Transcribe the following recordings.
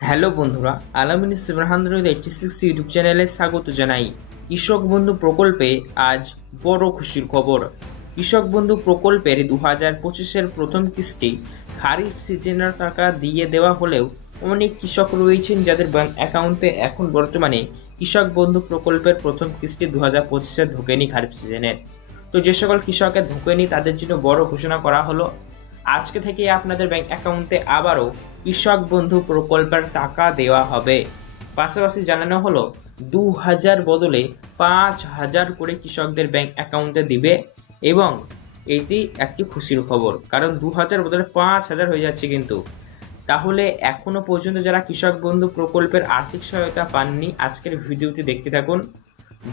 Hello বন্ধুরা, Alamin seven hundred eighty six YouTube চ্যানেলে স্বাগত জানাই। কৃষক বন্ধু প্রকল্পে আজ বড় খুশির খবর। কৃষক বন্ধু প্রকল্পের দু হাজার পঁচিশের প্রথম কিস্তি খারিফ সিজনের টাকা দিয়ে দেওয়া হলেও অনেক কৃষক রয়েছেন যাদের ব্যাংক অ্যাকাউন্টে এখন বর্তমানে কৃষক বন্ধু প্রকল্পের প্রথম কিস্তি দু হাজার পঁচিশে ঢোকেনি খারিফ সিজনের তো যে সকল কৃষকের ঢোকেনি তাদের জন্য বড় ঘোষণা করা হলো। আজকে থেকে আপনাদের ব্যাংক অ্যাকাউন্টে আবারও কৃষক বন্ধু প্রকল্পের টাকা দেওয়া হবে। পাশাপাশি জানানো হলো দু হাজার বদলে পাঁচ হাজার করে কৃষকদের ব্যাংক অ্যাকাউন্টে দিবে এবং এটি একটি খুশির খবর, কারণ দু হাজার বদলে পাঁচ হাজার হয়ে যাচ্ছে কিন্তু। তাহলে এখনও পর্যন্ত যারা কৃষক বন্ধু প্রকল্পের আর্থিক সহায়তা পাননি, আজকের ভিডিওটি দেখতে থাকুন।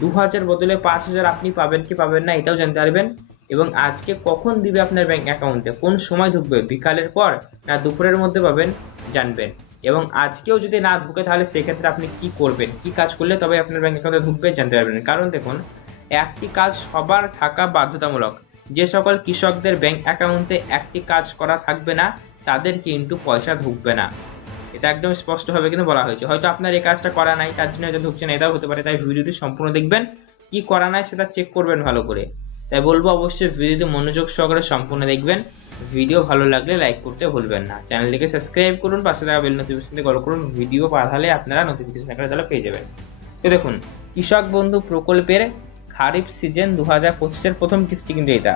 দু হাজার বদলে পাঁচ হাজার আপনি পাবেন কি পাবেন না, এটাও জানতে পারবেন। এবং আজকে কখন দিবে আপনার ব্যাঙ্ক অ্যাকাউন্টে কোন সময় ঢুকবে? বিকালের পর না দুপুরের মধ্যে পাবেন? জানবেন। এবং আজকেও যদি না ঢুকে তাহলে সেক্ষেত্রে আপনি কি করবেন? কি কাজ করলে তবে আপনার ব্যাংক অ্যাকাউন্টে ঢুকবে জানতে পারবেন। কারণ দেখুন, একটি কাজ সবার থাকা বাধ্যতামূলক। যে সকল কৃষকদের ব্যাঙ্ক অ্যাকাউন্টে একটি কাজ করা থাকবে না, তাদের কিন্তু পয়সা ঢুকবে না। এটা একদম স্পষ্টভাবে কিন্তু বলা হয়েছে। হয়তো আপনার এই কাজটা করা নাই, তার জন্য হয়তো ঢুকছে না, এটাও হতে পারে। তাই ভিডিওটি সম্পূর্ণ দেখবেন। কি করা নাই সেটা চেক করবেন ভালো করে। তাই বলব অবশ্যই ভিডিওটি মনোযোগ সহকারে সম্পূর্ণ দেখবেন। ভিডিও ভালো লাগলে লাইক করতে ভুলবেন না। চ্যানেলটিকে সাবস্ক্রাইব করুন, পাশে থাকা বেল নোটিফিকেশনটি কল করুন। ভিডিও পাঠালে আপনারা নোটিফিকেশন আকারে তাহলে পেয়ে যাবেন। তো দেখুন, কৃষক বন্ধু প্রকল্পের খারিফ সিজন দু হাজার পঁচিশের প্রথম কিস্তি কিন্তু এটা।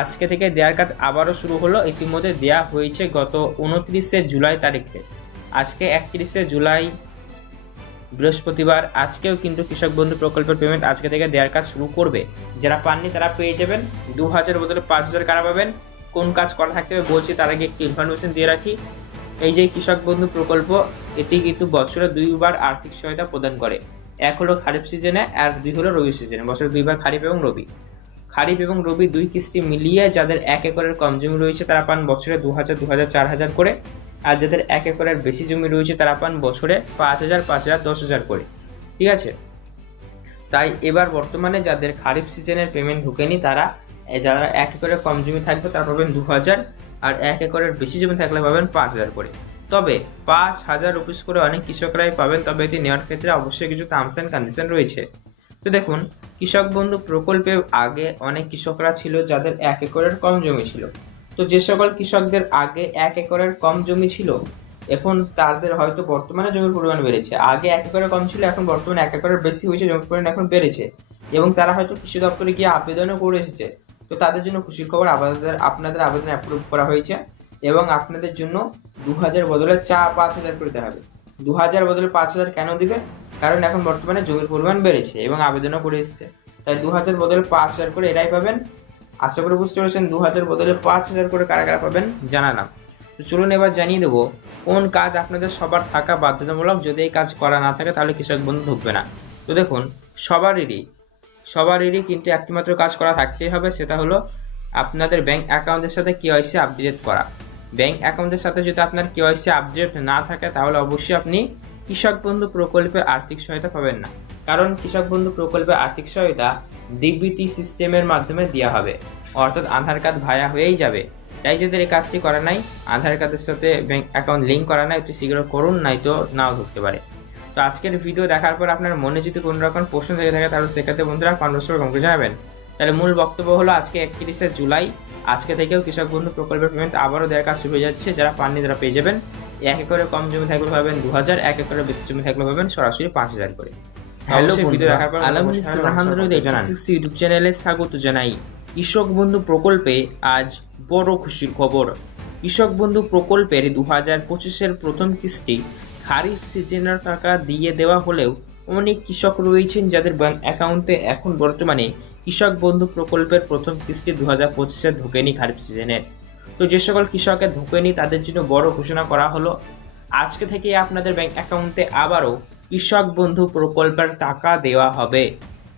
আজকে থেকে দেওয়ার কাজ আবারও শুরু হলো। ইতিমধ্যে দেওয়া হয়েছে গত উনত্রিশে জুলাই তারিখে। আজকে একত্রিশে জুলাই বৃহস্পতিবার আজকেও কিন্তু কৃষক বন্ধু প্রকল্পের পেমেন্ট আজকে থেকে দেওয়ার কাজ শুরু করবে। যারা পাননি তারা পেয়ে যাবেন দু হাজার বদলে পাঁচ হাজার কারা পাবেন, কোন কাজ করা থাকতে বলছি তার আগে একটু ইনফরমেশন দিয়ে রাখি। এই যে কৃষক বন্ধু প্রকল্প, এটি কিন্তু বছরে দুইবার আর্থিক সহায়তা প্রদান করে। এক হলো খারিফ সিজনে আর দুই হলো রবি সিজনে বছরে দুইবার খারিফ এবং রবি। খারিফ এবং রবি দুই কিস্তি মিলিয়ে যাদের এক একরের কম জমি রয়েছে তারা পান বছরে দু হাজার দু হাজার, চার হাজার করে। আর যাদের এক একরের বেশি জমি রয়েছে তারা পান বছরে পাঁচ হাজার পাঁচ হাজার, দশ হাজার করে। ঠিক আছে? তাই এবার বর্তমানে যাদের খারিফ সিজনের পেমেন্ট ঢুকেনি, তারা যারা এক একরের কম জমি থাকবে, তারা পাবেন দু হাজার। আর এক একরের বেশি জমি থাকলে পাবেন পাঁচ হাজার করে। তবে পাঁচ হাজার রুপিস করে অনেক কৃষকরাই পাবেন, তবে এটি নেওয়ার ক্ষেত্রে অবশ্যই কিছু টার্মস অ্যান্ড কন্ডিশন রয়েছে। তো দেখুন, কৃষক বন্ধু প্রকল্পে আগে অনেক কৃষকরা ছিল যাদের এক একরের কম জমি ছিল। তো যে সকল কৃষকদের আগে এক একরের কম জমি ছিল, এখন তাদের হয়তো বর্তমানে জমির পরিমাণ বেড়েছে। আগে এক একরের কম ছিল, এখন বর্তমানে এক একরের বেশি হয়েছে, জমির পরিমাণ এখন বেড়েছে। এবং তারা হয়তো কৃষি দপ্তরে গিয়ে আবেদনও করে এসেছে। তো তাদের জন্য খুশির খবর আপনাদের আপনাদের আবেদন অ্যাপ্রুভ করা হয়েছে এবং আপনাদের জন্য দু হাজার বদলে চা পাঁচ হাজার করে দেওয়া হবে। দু হাজার বদলে পাঁচ হাজার কেন দিবে? কারণ এখন বর্তমানে জমির পরিমাণ বেড়েছে এবং আবেদনও করে এসেছে। তাই দু হাজার বদলে পাঁচ হাজার করে এটাই পাবেন। আশা করে বুঝতে পেরেছেন দু হাজার বদলে পাঁচ হাজার করে কারা কারা পাবেন জানালাম। তো চলুন এবার জানিয়ে দেবো, কোন কাজ আপনাদের সবার থাকা বাধ্যতামূলক? যদি এই কাজ করা না থাকে, তাহলে কৃষক বন্ধু ঢুকবে না। তো দেখুন সবারই সবারই কিন্তু একটিমাত্র কাজ করা থাকতেই হবে, সেটা হলো আপনাদের ব্যাংক অ্যাকাউন্টের সাথে কেওয়াইসি আপডেট করা। ব্যাংক অ্যাকাউন্টের সাথে যদি আপনার কেওয়াইসি আপডেট না থাকে, তাহলে অবশ্যই আপনি কৃষক বন্ধু প্রকল্পের আর্থিক সহায়তা পাবেন না। কারণ কৃষক বন্ধু প্রকল্পের আর্থিক সহায়তা ডিবিটি সিস্টেমের মাধ্যমে দেওয়া হবে। অর্থাৎ আধার কার্ড ভায়া হয়েই যাবে। তাই যাদের এই কাজটি করা নাই, আধার কার্ডের সাথে ব্যাংক অ্যাকাউন্ট লিঙ্ক করা নাই একটু শীঘ্র করুন নাই তো নাও ঢুকতে পারে। তো আজকের ভিডিও দেখার পর আপনার মনে যদি কোনো রকম প্রশ্ন থেকে থাকে, তাহলে সেক্ষেত্রে বন্ধুরা করে কমকে জানাবেন। তাহলে মূল বক্তব্য হলো, আজকে একত্রিশে জুলাই, আজকে থেকেও কৃষক বন্ধু প্রকল্পের পেমেন্ট আবারও দেওয়ার কাজ শুরু হয়ে যাচ্ছে। যারা পাননি তারা পেয়ে যাবেন। এক একরে কম জমি থাকলে পাবেন দু হাজার এক একরে বেশি জমি থাকলে পাবেন সরাসরি পাঁচ হাজার করে। হ্যালো ভিডিও দেখার পর ইউটিউব চ্যানেলে স্বাগত জানাই। কৃষক বন্ধু প্রকল্পে আজ বড় খুশির খবর। কৃষক বন্ধু প্রকল্পের দু হাজার পঁচিশের প্রথম কিস্তি খারিফ সিজনের টাকা দিয়ে দেওয়া হলেও অনেক কৃষক রয়েছেন যাদের ব্যাংক অ্যাকাউন্টে এখন বর্তমানে কৃষক বন্ধু প্রকল্পের প্রথম কিস্তি দু হাজার পঁচিশে ঢোকেনি খারিফ সিজনে তো যে সকল কৃষকের ঢোকেনি তাদের জন্য বড় ঘোষণা করা হলো, আজকে থেকে আপনাদের ব্যাংক অ্যাকাউন্টে আবারও কৃষক বন্ধু প্রকল্পের টাকা দেওয়া হবে।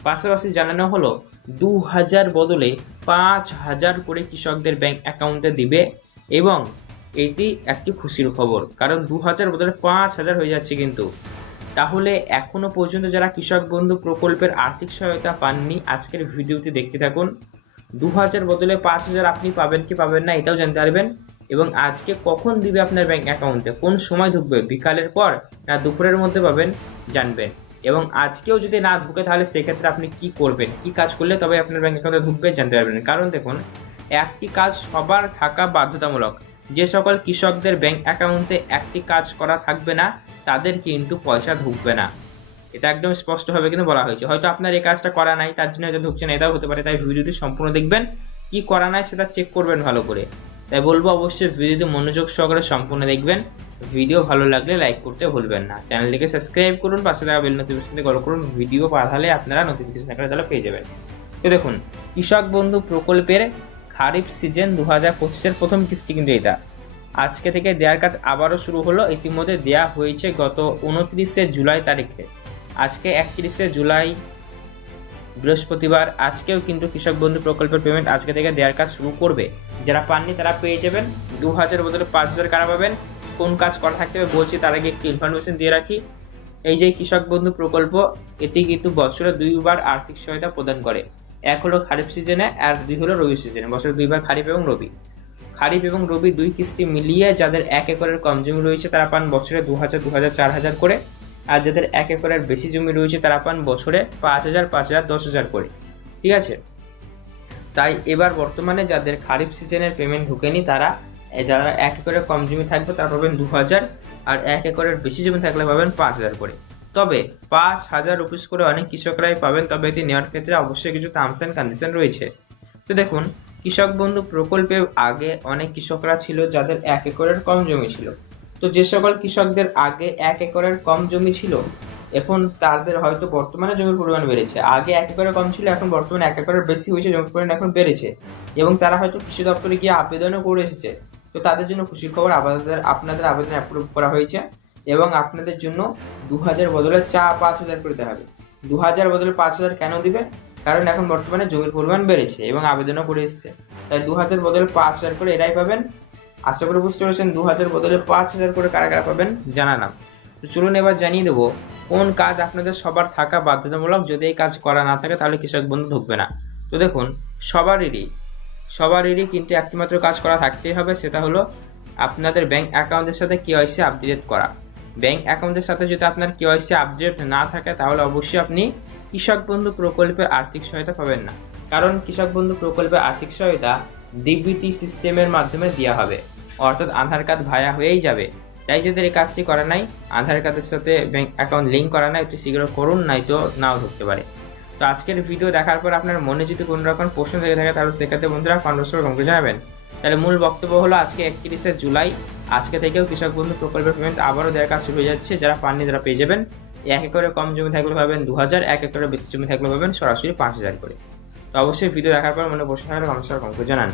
পাশাপাশি জানানো হলো দু হাজার বদলে পাঁচ হাজার করে কৃষকদের ব্যাংক অ্যাকাউন্টে দিবে এবং এটি একটি খুশির খবর, কারণ দু হাজার বদলে পাঁচ হাজার হয়ে যাচ্ছে কিন্তু। তাহলে এখনও পর্যন্ত যারা কৃষক বন্ধু প্রকল্পের আর্থিক সহায়তা পাননি, আজকের ভিডিওটি দেখতে থাকুন। দু হাজার বদলে পাঁচ হাজার আপনি পাবেন কি পাবেন না এটাও জানতে পারবেন। এবং আজকে কখন দিবে আপনার ব্যাঙ্ক অ্যাকাউন্টে কোন সময় ঢুকবে? বিকালের পর না দুপুরের মধ্যে পাবেন? জানবেন। এবং আজকেও যদি না ঢুকে তাহলে সেক্ষেত্রে আপনি কি করবেন? কি কাজ করলে তবে আপনার ব্যাংক অ্যাকাউন্টে ঢুকবে জানতে পারবেন। কারণ দেখুন, একটি কাজ সবার থাকা বাধ্যতামূলক। যে সকল কৃষকদের ব্যাঙ্ক অ্যাকাউন্টে একটি কাজ করা থাকবে না, তাদের কিন্তু পয়সা ঢুকবে না। এটা একদম স্পষ্টভাবে কিন্তু বলা হয়েছে। হয়তো আপনার এই কাজটা করা নাই, তার জন্য হয়তো ঢুকছে না, এটাও হতে পারে। তাই ভিডিওটি সম্পূর্ণ দেখবেন। কি করা নাই সেটা চেক করবেন ভালো করে। তাই বলব অবশ্যই ভিডিওটি মনোযোগ সহকারে সম্পূর্ণ দেখবেন। ভিডিও ভালো লাগলে লাইক করতে ভুলবেন না। চ্যানেলটিকে সাবস্ক্রাইব করুন, পাশে থাকা বেল নোটিফিকেশন কল করুন। ভিডিও পাঠালে আপনারা নোটিফিকেশন আকারে তাহলে পেয়ে যাবেন। তো দেখুন, কৃষক বন্ধু প্রকল্পের খারিফ সিজন দু হাজার পঁচিশের প্রথম কিস্তি কিন্তু এটা। আজকে থেকে দেওয়ার কাজ আবারও শুরু হলো। ইতিমধ্যে দেওয়া হয়েছে গত উনত্রিশে জুলাই তারিখে। আজকে একত্রিশে জুলাই, বৃহস্পতিবার। আজকেও কিন্তু কৃষক বন্ধু প্রকল্পের পেমেন্ট আজকে থেকে দেওয়ার কাজ শুরু করবে। যারা পাননি তারা পেয়ে যাবেন। দু হাজার বদলে পাঁচ হাজার কারা পাবেন? কোন কাজ করা থাকতে হবে বলছি, তার আগে একটু ইনফরমেশন দিয়ে রাখি। এই যে কৃষক বন্ধু প্রকল্প, এটি কিন্তু বছরে দুইবার আর্থিক সহায়তা প্রদান করে। এক হলো খারিফ সিজনে আর দুই হলো রবি সিজনে বছরে দুইবার খারিফ এবং রবি। খারিফ এবং রবি দুই কিস্তি মিলিয়ে যাদের এক একরের কম জমি রয়েছে, তারা পান বছরে দু হাজার দু হাজার চার হাজার করে। আর যাদের এক একরের বেশি জমি রয়েছে তারা পান বছরে পাঁচ হাজার পাঁচ হাজার, দশ হাজার করে। ঠিক আছে? তাই এবার বর্তমানে যাদের খারিফ সিজনের পেমেন্ট ঢুকেনি তারা যারা এক একরের কম জমি থাকবে তারা পাবেন দু হাজার আর এক একরের বেশি জমি থাকলে পাবেন পাঁচ হাজার করে। তবে পাঁচ হাজার রুপিস করে অনেক কৃষকরাই পাবেন, তবে এটি নেওয়ার ক্ষেত্রে অবশ্যই কিছু টার্মস অ্যান্ড কন্ডিশন রয়েছে। তো দেখুন, কৃষক বন্ধু প্রকল্পে আগে অনেক কৃষকরা ছিল যাদের এক একরের কম জমি ছিল। তো যে সকল কৃষকদের আগে এক একরের কম জমি ছিল, এখন তাদের হয়তো বর্তমানে জমির পরিমাণ বেড়েছে। আগে এক একরের কম ছিল, এখন বর্তমানে এক একরের বেশি হয়েছে, জমির পরিমাণ এখন বেড়েছে। এবং তারা হয়তো কৃষি দপ্তরে গিয়ে আবেদনও করে এসেছে। তো তাদের জন্য খুশির খবর আপনাদের আপনাদের আবেদন অ্যাপ্রুভ করা হয়েছে। এবং আপনাদের জন্য দু হাজার বদলে চা পাঁচ হাজার করে দেওয়া হবে। দু হাজার বদলে পাঁচ হাজার কেন দিবে? কারণ এখন বর্তমানে জমির পরিমাণ বেড়েছে এবং আবেদনও করে এসছে। তাই দু হাজার বদলে পাঁচ হাজার করে এরাই পাবেন। আশা করি বুঝতে পেরেছেন দু হাজার বদলে পাঁচ হাজার করে কারা কারা পাবেন জানালাম। তো চলুন এবার জানিয়ে দেবো, কোন কাজ আপনাদের সবার থাকা বাধ্যতামূলক? যদি এই কাজ করা না থাকে, তাহলে কৃষক বন্ধু ঢুকবে না। তো দেখুন সবারই সবারই কিন্তু একটিমাত্র কাজ করা থাকতেই হবে, সেটা হলো আপনাদের ব্যাংক অ্যাকাউন্টের সাথে কেওয়াইসি আপডেট করা। ব্যাংক অ্যাকাউন্টের সাথে যদি আপনার কেওয়াইসি আপডেট না থাকে, তাহলে অবশ্যই আপনি কৃষক বন্ধু প্রকল্পের আর্থিক সহায়তা পাবেন না। কারণ কৃষক বন্ধু প্রকল্পের আর্থিক সহায়তা ডিবিটি সিস্টেমের মাধ্যমে দেওয়া হবে। অর্থাৎ আধার কার্ড ভায়া হয়েই যাবে। তাই যাদের এই কাজটি করা নাই, আধার কার্ডের সাথে ব্যাংক অ্যাকাউন্ট লিঙ্ক করা নাই একটু শীঘ্র করুন নাই তো নাও ঢুকতে পারে। তো আজকের ভিডিও দেখার পর আপনার মনে যদি কোনো রকম প্রশ্ন থেকে থাকে, তাহলে সেক্ষেত্রে বন্ধুরা কনভার্স করে আমাকে জানাবেন। তাহলে মূল বক্তব্য হলো, আজকে একত্রিশে জুলাই। আজকে থেকেও কৃষক বন্ধু প্রকল্পের পেমেন্ট আবারও দেওয়ার কাজ শুরু হয়ে যাচ্ছে। যারা পাননি, তারা পেয়ে যাবেন। এক একরে কম জমি থাকলে পাবেন দু হাজার এক একরে বেশি জমি থাকলে পাবেন সরাসরি পাঁচ হাজার করে। তো অবশ্যই ভিডিও দেখার পর মনে প্রশ্ন থাকলে কমেন্ট কমকে জানান।